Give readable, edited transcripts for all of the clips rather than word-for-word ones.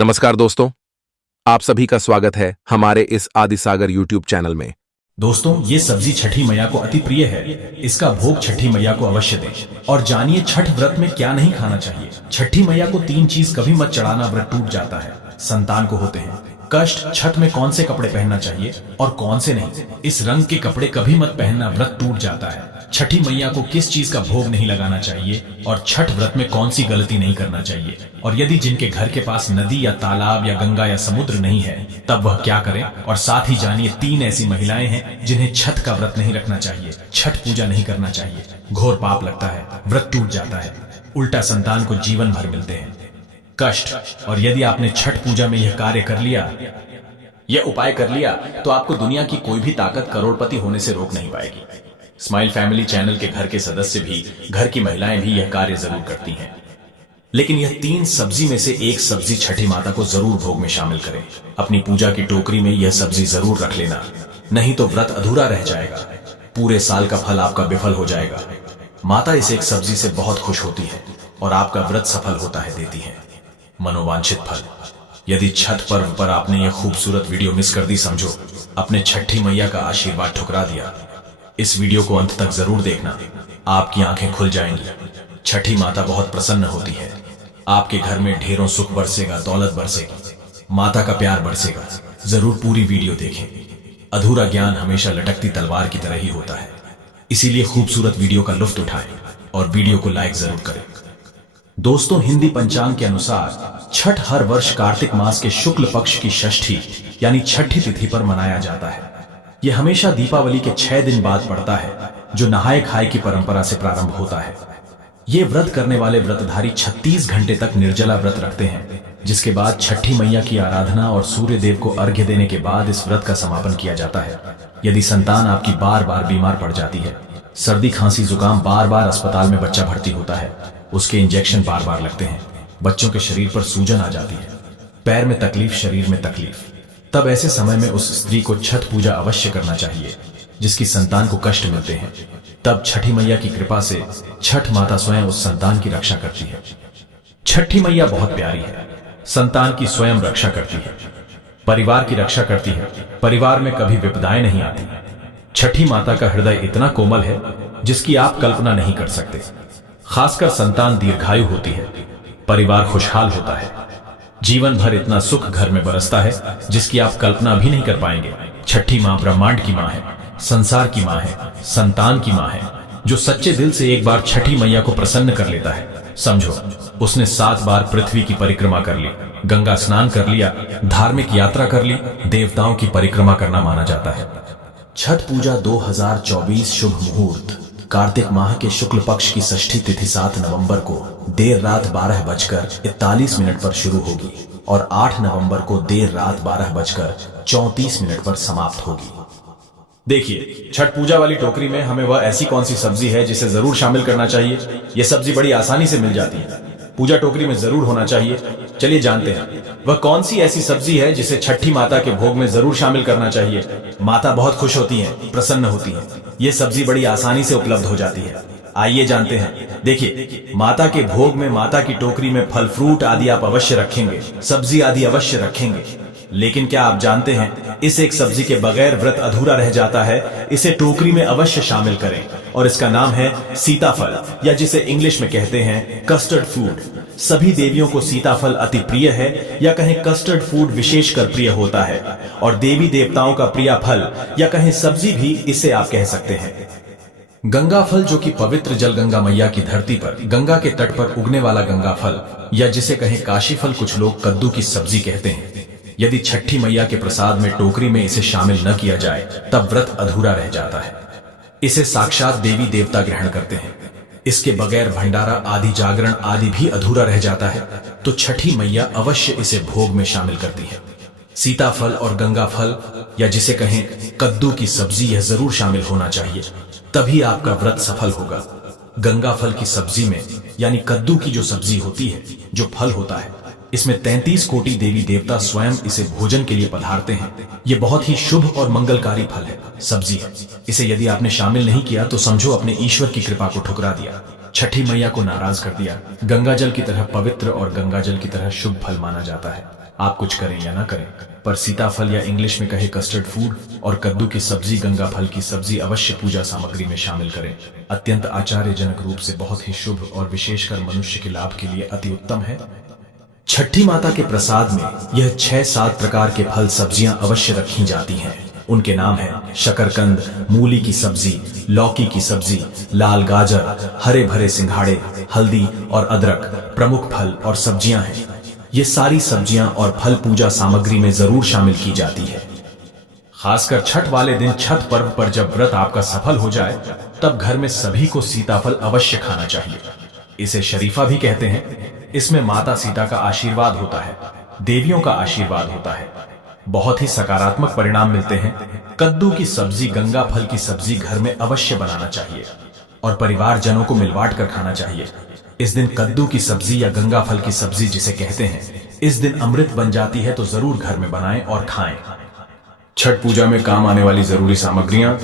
नमस्कार दोस्तों, आप सभी का स्वागत है हमारे इस आदि सागर यूट्यूब चैनल में। दोस्तों, ये सब्जी छठी मैया को अति प्रिय है। इसका भोग छठी मैया को अवश्य दें। और जानिए छठ व्रत में क्या नहीं खाना चाहिए। छठी मैया को 3 चीज कभी मत चढ़ाना, व्रत टूट जाता है। संतान को होते हैं कष्ट। छठ में कौन से कपड़े पहनना चाहिए और कौन से नहीं, इस रंग के कपड़े कभी मत पहनना, व्रत टूट जाता है। छठी मैया को किस चीज का भोग नहीं लगाना चाहिए और छठ व्रत में कौन सी गलती नहीं करना चाहिए, और यदि जिनके घर के पास नदी या तालाब या गंगा या समुद्र नहीं है तब वह क्या करें। और साथ ही जानिए 3 ऐसी महिलाएं हैं जिन्हें छठ का व्रत नहीं रखना चाहिए, छठ पूजा नहीं करना चाहिए। घोर पाप लगता है, व्रत टूट जाता है, उल्टा संतान को जीवन भर मिलते हैं कष्ट। और यदि आपने छठ पूजा में यह कार्य कर लिया, यह उपाय कर लिया, तो आपको दुनिया की कोई भी ताकत करोड़पति होने से रोक नहीं पाएगी। स्माइल फैमिली चैनल के घर के सदस्य भी, घर की महिलाएं भी यह कार्य जरूर करती हैं। लेकिन यह 3 सब्जी में से एक सब्जी छठी माता को जरूर भोग में शामिल करें। अपनी पूजा की टोकरी में यह सब्जी जरूर रख लेना, नहीं तो व्रत अधूरा रह जाएगा, पूरे साल का फल आपका विफल हो जाएगा। माता इस एक सब्जी से बहुत खुश होती है और आपका व्रत सफल होता है, देती है मनोवांछित फल। यदि छठ पर्व पर आपने यह खूबसूरत वीडियो मिस कर दी, समझो अपने छठी मैया का आशीर्वाद ठुकरा दिया। इस वीडियो को अंत तक जरूर देखना, आपकी आंखें खुल जाएंगी। छठी माता बहुत प्रसन्न होती है, आपके घर में ढेरों सुख बरसेगा, दौलत बरसेगी, माता का प्यार बरसेगा। जरूर पूरी वीडियो देखें। अधूरा ज्ञान हमेशा लटकती तलवार की तरह ही होता है, इसीलिए खूबसूरत वीडियो का लुत्फ उठाएं और वीडियो को लाइक जरूर करें। दोस्तों, हिंदी पंचांग के अनुसार छठ हर वर्ष कार्तिक मास के शुक्ल पक्ष की षष्ठी यानी छठी तिथि पर मनाया जाता है। यह हमेशा दीपावली के 6 दिन बाद पड़ता है, जो नहाए खाए की परंपरा से प्रारंभ होता है। ये व्रत करने वाले व्रतधारी 36 घंटे तक निर्जला व्रत रखते हैं, जिसके बाद छठी मैया की आराधना और सूर्य देव को अर्घ्य देने के बाद इस व्रत का समापन किया जाता है। यदि संतान आपकी बार बार बीमार पड़ जाती है, सर्दी खांसी जुकाम, बार बार अस्पताल में बच्चा भर्ती होता है, उसके इंजेक्शन बार बार लगते हैं, बच्चों के शरीर पर सूजन आ जाती है, पैर में तकलीफ, शरीर में तकलीफ, तब ऐसे समय में उस स्त्री को छठ पूजा अवश्य करना चाहिए जिसकी संतान को कष्ट मिलते हैं। तब छठी मैया की कृपा से छठ माता स्वयं उस संतान की रक्षा करती है। छठी मैया बहुत प्यारी है, संतान की स्वयं रक्षा करती है, परिवार की रक्षा करती है, परिवार में कभी विपदाएं नहीं आती। छठी माता का हृदय इतना कोमल है जिसकी आप कल्पना नहीं कर सकते। खासकर संतान दीर्घायु होती है, परिवार खुशहाल होता है, जीवन भर इतना सुख घर में बरसता है जिसकी आप कल्पना भी नहीं कर पाएंगे। छठी माँ ब्रह्मांड की माँ है, संसार की माँ है, संतान की माँ है। जो सच्चे दिल से एक बार छठी मैया को प्रसन्न कर लेता है, समझो उसने 7 बार पृथ्वी की परिक्रमा कर ली, गंगा स्नान कर लिया, धार्मिक यात्रा कर ली, देवताओं की परिक्रमा करना माना जाता है। छठ पूजा 2024 शुभ मुहूर्त कार्तिक माह के शुक्ल पक्ष की षष्ठी तिथि 7 नवंबर को देर रात 12:41 पर शुरू होगी और 8 नवंबर को देर रात 12:34 पर समाप्त होगी। देखिए, छठ पूजा वाली टोकरी में हमें वह ऐसी कौन सी सब्जी है जिसे जरूर शामिल करना चाहिए। यह सब्जी बड़ी आसानी से मिल जाती है, पूजा टोकरी में जरूर होना चाहिए। चलिए जानते हैं वह कौन सी ऐसी सब्जी है जिसे छठी माता के भोग में जरूर शामिल करना चाहिए। माता बहुत खुश होती हैं, प्रसन्न होती हैं। ये सब्जी बड़ी आसानी से उपलब्ध हो जाती है, आइए जानते हैं। देखिए, माता के भोग में माता की टोकरी में फल फ्रूट आदि आप अवश्य रखेंगे, सब्जी आदि अवश्य रखेंगे। लेकिन क्या आप जानते हैं इस एक सब्जी के बगैर व्रत अधूरा रह जाता है। इसे टोकरी में अवश्य शामिल करें और इसका नाम है सीताफल, या जिसे इंग्लिश में कहते हैं कस्टर्ड फूड। सभी देवियों को सीताफल अति प्रिय है, या कहें कस्टर्ड फूड विशेषकर प्रिय होता है, और देवी देवताओं का प्रिय फल या कहें सब्जी भी इसे आप कह सकते हैं। गंगा फल, जो कि पवित्र जल गंगा मैया की धरती पर गंगा के तट पर उगने वाला गंगा फल, या जिसे कहें काशी फल, कुछ लोग कद्दू की सब्जी कहते हैं। यदि छठी मैया के प्रसाद में टोकरी में इसे शामिल न किया जाए तब व्रत अधूरा रह जाता है। इसे साक्षात देवी देवता ग्रहण करते हैं। इसके बगैर भंडारा आदि, जागरण आदि भी अधूरा रह जाता है, तो छठी मैया अवश्य इसे भोग में शामिल करती है। सीताफल और गंगा फल, या जिसे कहें कद्दू की सब्जी, यह जरूर शामिल होना चाहिए, तभी आपका व्रत सफल होगा। गंगा फल की सब्जी में, यानी कद्दू की जो सब्जी होती है, जो फल होता है, इसमें 33 कोटि देवी देवता स्वयं इसे भोजन के लिए पधारते हैं। ये बहुत ही शुभ और मंगलकारी फल है, सब्जी है। इसे यदि आपने शामिल नहीं किया तो समझो अपने ईश्वर की कृपा को ठुकरा दिया, छठी मैया को नाराज कर दिया। गंगा जल की तरह पवित्र और गंगा जल की तरह शुभ फल माना जाता है। आप कुछ करें या ना करें, पर सीताफल या इंग्लिश में कहे कस्टर्ड फूड और कद्दू की सब्जी, गंगा फल की सब्जी अवश्य पूजा सामग्री में शामिल करें। अत्यंत आचार्यजनक रूप से बहुत ही शुभ और विशेषकर मनुष्य के लाभ के लिए अति उत्तम है। छठी माता के प्रसाद में यह 6-7 प्रकार के फल सब्जियां अवश्य रखी जाती हैं। उनके नाम है शकरकंद, मूली की सब्जी, लौकी की सब्जी, लाल गाजर, हरे भरे सिंघाड़े, हल्दी और अदरक प्रमुख फल और सब्जियां हैं। ये सारी सब्जियां और फल पूजा सामग्री में जरूर शामिल की जाती है। खासकर छठ वाले दिन, छठ पर्व पर जब व्रत आपका सफल हो जाए, तब घर में सभी को सीताफल अवश्य खाना चाहिए। इसे शरीफा भी कहते हैं। इसमें माता सीता का आशीर्वाद होता है, देवियों का आशीर्वाद होता है। बहुत ही सकारात्मक परिणाम मिलते हैं। कद्दू की सब्जी, गंगा फल की सब्जी घर में अवश्य बनाना चाहिए और परिवारजनों को मिलवाट कर खाना चाहिए। इस दिन कद्दू की सब्जी या गंगा फल की सब्जी जिसे कहते हैं, इस दिन अमृत बन जाती है, तो जरूर घर में बनाएं और खाएं। छठ पूजा में काम आने वाली जरूरी सामग्रियां: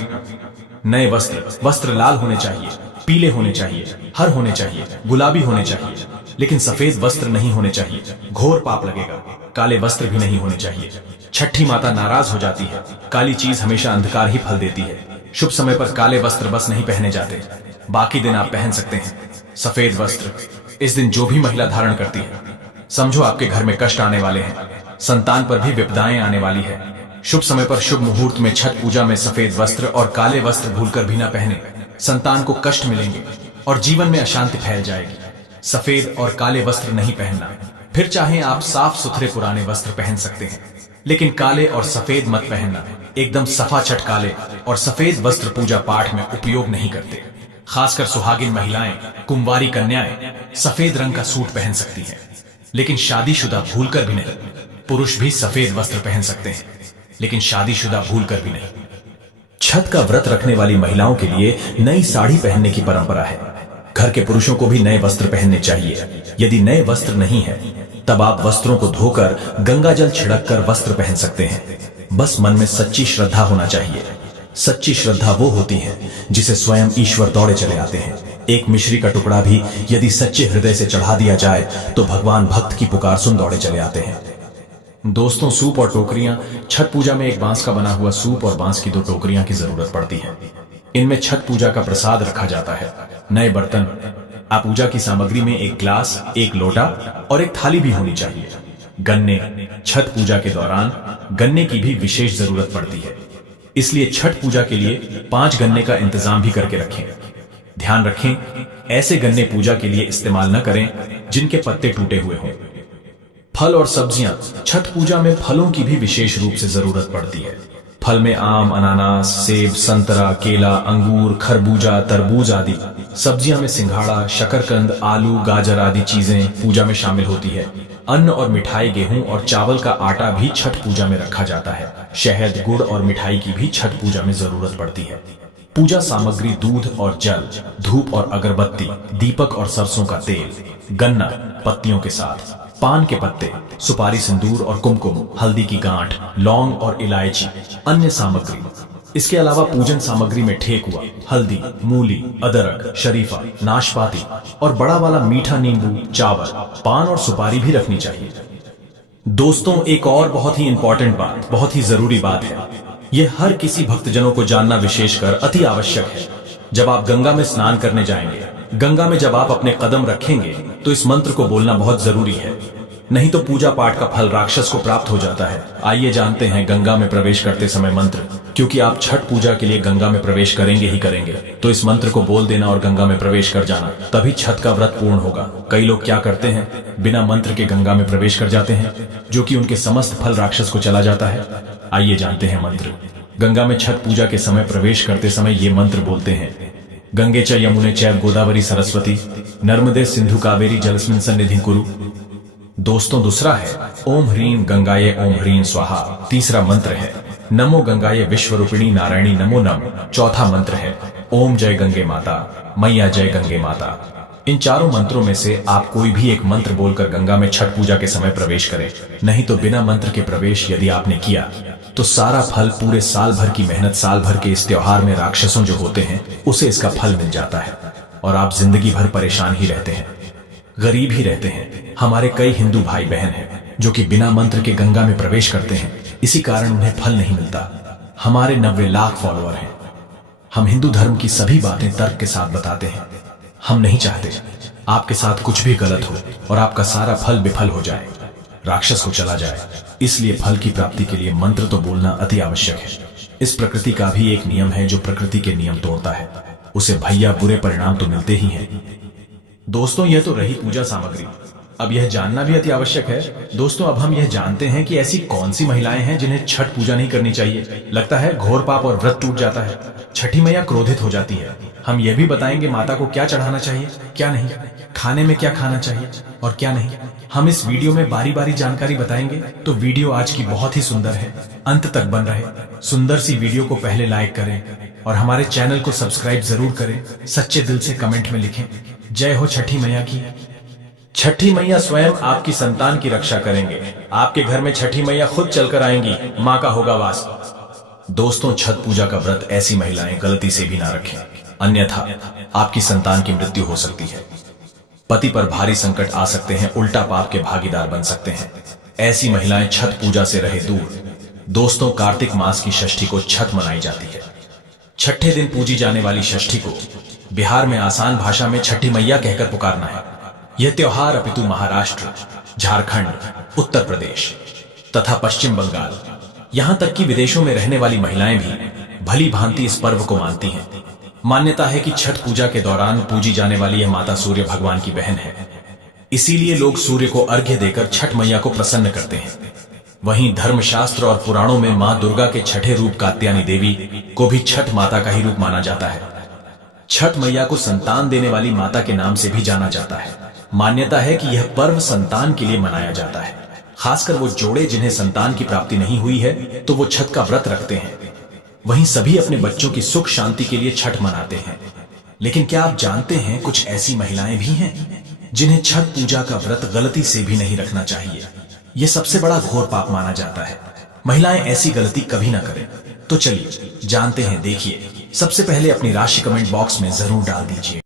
नए वस्त्र लाल होने चाहिए, पीले होने चाहिए, हर होने चाहिए, गुलाबी होने चाहिए, लेकिन सफेद वस्त्र नहीं होने चाहिए, घोर पाप लगेगा। काले वस्त्र भी नहीं होने चाहिए, छठी माता नाराज हो जाती है। काली चीज हमेशा अंधकार ही फल देती है। शुभ समय पर काले वस्त्र बस नहीं पहने जाते, बाकी दिन आप पहन सकते हैं। सफेद वस्त्र इस दिन जो भी महिला धारण करती है, समझो आपके घर में कष्ट आने वाले हैं, संतान पर भी विपदाएं आने वाली है। शुभ समय पर शुभ मुहूर्त में छठ पूजा में सफेद वस्त्र और काले वस्त्र भूलकर भी ना पहने, संतान को कष्ट मिलेंगे और जीवन में अशांति फैल जाएगी। सफेद और काले वस्त्र नहीं पहनना। फिर चाहे आप साफ सुथरे पुराने वस्त्र पहन सकते हैं, लेकिन काले और सफेद मत पहनना। एकदम सफा छठ काले और सफेद वस्त्र पूजा पाठ में उपयोग नहीं करते। खासकर सुहागिन महिलाएं, कुंवारी कन्याएं सफेद रंग का सूट पहन सकती हैं, लेकिन शादीशुदा भूलकर भी नहीं। पुरुष भी सफेद वस्त्र पहन सकते हैं, लेकिन शादीशुदा भूलकर भी नहीं। छठ का व्रत रखने वाली महिलाओं के लिए नई साड़ी पहनने की परंपरा है। घर के पुरुषों को भी नए वस्त्र पहनने चाहिए। यदि नए वस्त्र नहीं है, तब आप वस्त्रों को धोकर गंगा जल छिड़ककर वस्त्र पहन सकते हैं। बस मन में सच्ची श्रद्धा होना चाहिए। सच्ची श्रद्धा वो होती है जिसे स्वयं ईश्वर दौड़े चले आते हैं। एक मिश्री का टुकड़ा भी यदि सच्चे हृदय से चढ़ा दिया जाए, तो भगवान भक्त की पुकार सुन दौड़े चले आते हैं। दोस्तों, सूप और टोकरियां। छठ पूजा में एक बांस का बना हुआ सूप और बांस की 2 टोकरियां की जरूरत पड़ती है। इनमें छठ पूजा का प्रसाद रखा जाता है। नए बर्तन। आप पूजा की सामग्री में एक ग्लास, एक लोटा और एक थाली भी होनी चाहिए। गन्ने। छठ पूजा के दौरान गन्ने की भी विशेष जरूरत पड़ती है, इसलिए छठ पूजा के लिए 5 गन्ने का इंतजाम भी करके रखें। ध्यान रखें, ऐसे गन्ने पूजा के लिए इस्तेमाल न करें जिनके पत्ते टूटे हुए हों। फल और सब्जियां। छठ पूजा में फलों की भी विशेष रूप से जरूरत पड़ती है। फल में आम, अनानास, सेब, संतरा, केला, अंगूर, खरबूजा, तरबूज आदि। सब्जियां में सिंघाड़ा, शकरकंद, आलू, गाजर आदि चीजें पूजा में शामिल होती है। अन्न और मिठाई, गेहूं और चावल का आटा भी छठ पूजा में रखा जाता है। शहद, गुड़ और मिठाई की भी छठ पूजा में जरूरत पड़ती है। पूजा सामग्री: दूध और जल, धूप और अगरबत्ती, दीपक और सरसों का तेल, गन्ना पत्तियों के साथ, पान के पत्ते, सुपारी, सिंदूर और कुमकुम, हल्दी की गांठ, लौंग और इलायची। अन्य सामग्री: इसके अलावा पूजन सामग्री में ठेकुआ, हल्दी, मूली, अदरक, शरीफा, नाशपाती और बड़ा वाला मीठा नींबू, चावल, पान और सुपारी भी रखनी चाहिए। दोस्तों, एक और बहुत ही इंपॉर्टेंट बात, बहुत ही जरूरी बात है। यह हर किसी भक्तजनों को जानना विशेषकर अति आवश्यक है। जब आप गंगा में स्नान करने जाएंगे, गंगा में जब आप अपने कदम रखेंगे, तो इस मंत्र को बोलना बहुत जरूरी है, नहीं तो पूजा पाठ का फल राक्षस को प्राप्त हो जाता है। आइए जानते हैं गंगा में प्रवेश करते समय मंत्र। क्योंकि आप छठ पूजा के लिए गंगा में प्रवेश करेंगे ही करेंगे, तो इस मंत्र को बोल देना और गंगा में प्रवेश कर जाना, तभी छठ का व्रत पूर्ण होगा। कई लोग क्या करते हैं, बिना मंत्र के गंगा में प्रवेश कर जाते हैं, जो कि उनके समस्त फल राक्षस को चला जाता है। आइए जानते हैं मंत्र। गंगा में छठ पूजा के समय प्रवेश करते समय ये मंत्र बोलते हैं: गंगे च यमुने चैव गोदावरी सरस्वती नर्मदे सिंधु कावेरी जलस्मिन् सन्निधिं कुरु। दोस्तों, दूसरा है ओम ह्रीं गंगाये ओम ह्रीं स्वाहा। तीसरा मंत्र है नमो गंगाये विश्वरूपिणी नारायणी नमो नम। चौथा मंत्र है ओम जय गंगे माता, मैया जय गंगे माता। इन चारों मंत्रों में से आप कोई भी एक मंत्र बोलकर गंगा में छठ पूजा के समय प्रवेश करें, नहीं तो बिना मंत्र के प्रवेश यदि आपने किया तो सारा फल, पूरे साल भर की मेहनत, साल भर के इस त्योहार में राक्षसों जो होते हैं उसे इसका फल मिल जाता है और आप जिंदगी भर परेशान ही रहते हैं, गरीब ही रहते हैं। हमारे कई हिंदू भाई बहन हैं जो कि बिना मंत्र के गंगा में प्रवेश करते हैं, इसी कारण उन्हें फल नहीं मिलता। हमारे 90 लाख फॉलोअर हैं। हम हिंदू धर्म की सभी बातें तर्क के साथ बताते हैं। हम नहीं चाहते आपके साथ कुछ भी गलत हो और आपका सारा फल विफल हो जाए, राक्षस को चला जाए। इसलिए फल की प्राप्ति के लिए मंत्र तो बोलना अति आवश्यक है। इस प्रकृति का भी एक नियम है, जो प्रकृति के नियम तोड़ता है उसे भैया बुरे परिणाम तो मिलते ही हैं। दोस्तों, यह तो रही पूजा सामग्री। अब यह जानना भी अति आवश्यक है। दोस्तों, अब हम यह जानते हैं कि ऐसी कौन सी महिलाएं हैं जिन्हें छठ पूजा नहीं करनी चाहिए। लगता है घोर पाप और व्रत टूट जाता है, छठी मैया क्रोधित हो जाती है। हम यह भी बताएंगे माता को क्या चढ़ाना चाहिए, क्या नहीं, खाने में क्या खाना चाहिए और क्या नहीं। हम इस वीडियो में बारी बारी जानकारी बताएंगे। तो वीडियो आज की बहुत ही सुंदर है, अंत तक बन रहे। सुंदर सी वीडियो को पहले लाइक करें और हमारे चैनल को सब्सक्राइब जरूर करें। सच्चे दिल से कमेंट में लिखें, जय हो छठी मैया की। छठी मैया स्वयं आपकी संतान की रक्षा करेंगे। आपके घर में छठी मैया खुद चलकर आएंगी, माँ का होगा वास। दोस्तों, छठ पूजा का व्रत ऐसी महिलाएं गलती से भी ना रखें, अन्यथा आपकी संतान की मृत्यु हो सकती है। पति पर भारी संकट आ सकते हैं, उल्टा पाप के भागीदार बन सकते हैं। ऐसी महिलाएं छठ पूजा से रहे दूर। दोस्तों, कार्तिक मास की षष्ठी को छठ मनाई जाती है। छठे दिन पूजी जाने वाली षष्ठी को बिहार में आसान भाषा में छठी मैया कहकर पुकारना है। यह त्योहार अपितु महाराष्ट्र, झारखंड, उत्तर प्रदेश तथा पश्चिम बंगाल, यहां तक कि विदेशों में रहने वाली महिलाएं भी भली भांति इस पर्व को मानती हैं। मान्यता है कि छठ पूजा के दौरान पूजी जाने वाली यह माता सूर्य भगवान की बहन है। इसीलिए लोग सूर्य को अर्घ्य देकर छठ मैया को प्रसन्न करते हैं। वहीं धर्मशास्त्र और पुराणों में मां दुर्गा के छठे रूप कात्यायनी देवी को भी छठ माता का ही रूप माना जाता है। छठ मैया को संतान देने वाली माता के नाम से भी जाना जाता है। मान्यता है कि यह पर्व संतान के लिए मनाया जाता है। खासकर वो जोड़े जिन्हें संतान की प्राप्ति नहीं हुई है, तो वो छठ का व्रत रखते हैं। वहीं सभी अपने बच्चों की सुख शांति के लिए छठ मनाते हैं। लेकिन क्या आप जानते हैं, कुछ ऐसी महिलाएं भी हैं जिन्हें छठ पूजा का व्रत गलती से भी नहीं रखना चाहिए। यह सबसे बड़ा घोर पाप माना जाता है। महिलाएं ऐसी गलती कभी ना करें। तो चलिए जानते हैं। देखिए, सबसे पहले अपनी राशि कमेंट बॉक्स में जरूर डाल दीजिए।